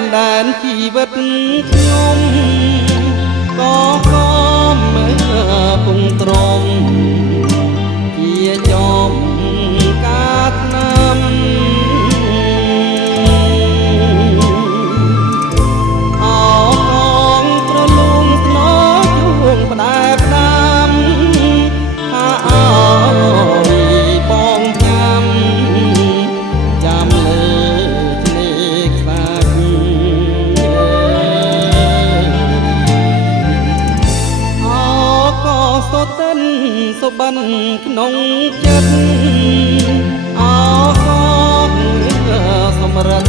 នដែនជីវិតខ្ញុំក៏មើលពងទ្រាំជាចំការឆ្នាំអោកងប្រលួងស្នោជួងផ្ដែផ្ដាំថាអើយបងចាំចាំលើឆ្នេរខ្សាច់អោក៏សុទិនសុបិនក្នុងចិត្តអោក៏សម្រិត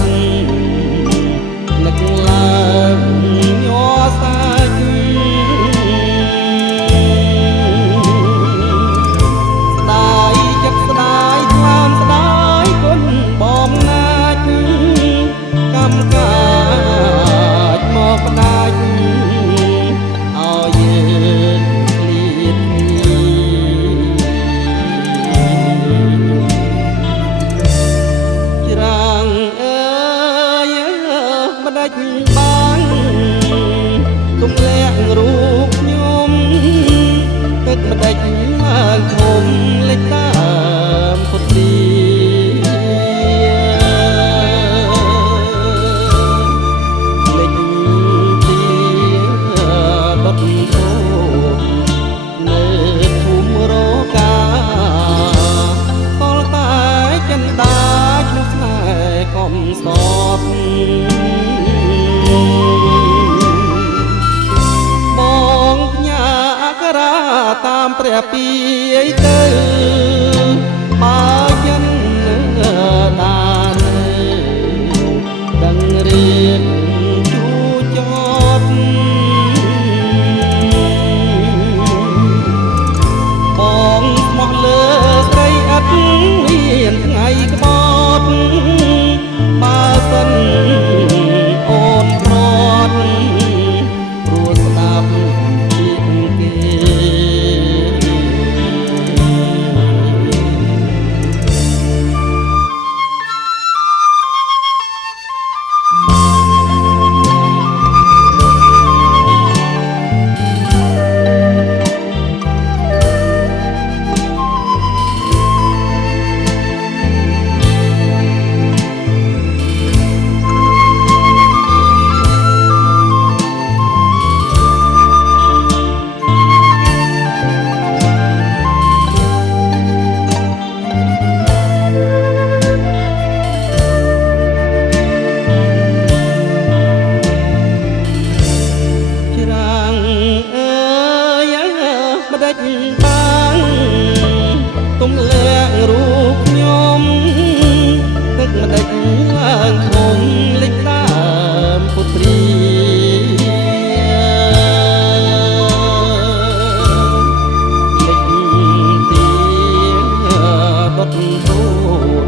នឹកឡើងញ័រសាច់ស្ដាយចិត្តស្ដាយថ្លើមស្ដាយគុណបំណាច់កម្មកាចមកផ្ដាច់ឲ្យយើងឃ្លាតច្រាំងអើយម្ដេចបានទុំលាក់រូបខ្ញុំទឹកម្ដេចឡើងធំលេចតាមពុទ្ធីលេចទីដុតធូតនៅភូមិរកាតលតែចិនដាឈ្មោះស្នេហ៍កំសត់បងផ្ញើអក្សរាតាមព្រះពាយទៅបើចិនដានដឹងរៀនជួចត់បងស្មោះលើស្រីឥតមានថ្ងៃក្បត់បើសិនអូនប្រត់ព្រោះស្ដាប់ពីគេម្ដេចបានទុំលាក់រូបខ្ញុំទឹកម្ដេចឡើងធំលេចតាមពុទ្រីលេចទីដុតធូត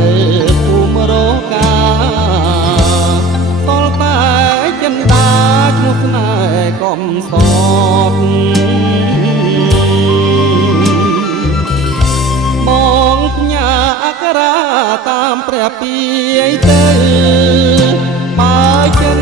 នៅភូមិរកាតលតែចិនដាឈ្មោះស្នេហ៍កំសត់បងផ្ញើអក្សរាតាមព្រះពាយទៅបើចិន